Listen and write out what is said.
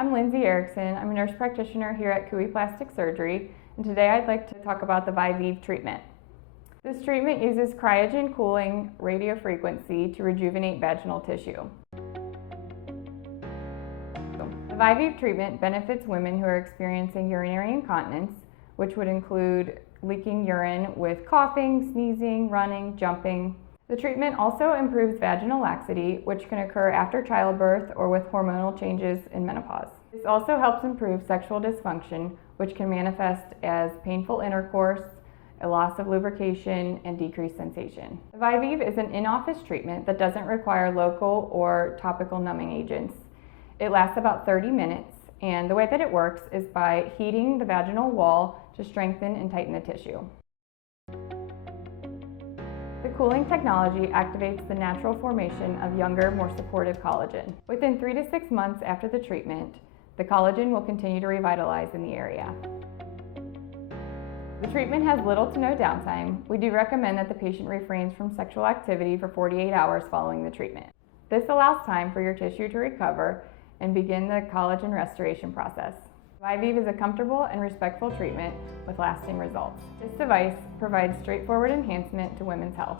I'm Lindsay Erickson. I'm a nurse practitioner here at Cooey Plastic Surgery, and today I'd like to talk about the Viveve treatment. This treatment uses cryogen cooling radiofrequency to rejuvenate vaginal tissue. The Viveve treatment benefits women who are experiencing urinary incontinence, which would include leaking urine with coughing, sneezing, running, jumping. The treatment also improves vaginal laxity, which can occur after childbirth or with hormonal changes in menopause. This also helps improve sexual dysfunction, which can manifest as painful intercourse, a loss of lubrication, and decreased sensation. The Viveve is an in-office treatment that doesn't require local or topical numbing agents. It lasts about 30 minutes, and the way that it works is by heating the vaginal wall to strengthen and tighten the tissue. The cooling technology activates the natural formation of younger, more supportive collagen. Within 3 to 6 months after the treatment, the collagen will continue to revitalize in the area. The treatment has little to no downtime. We do recommend that the patient refrains from sexual activity for 48 hours following the treatment. This allows time for your tissue to recover and begin the collagen restoration process. Viveve is a comfortable and respectful treatment with lasting results. This device provides straightforward enhancement to women's health.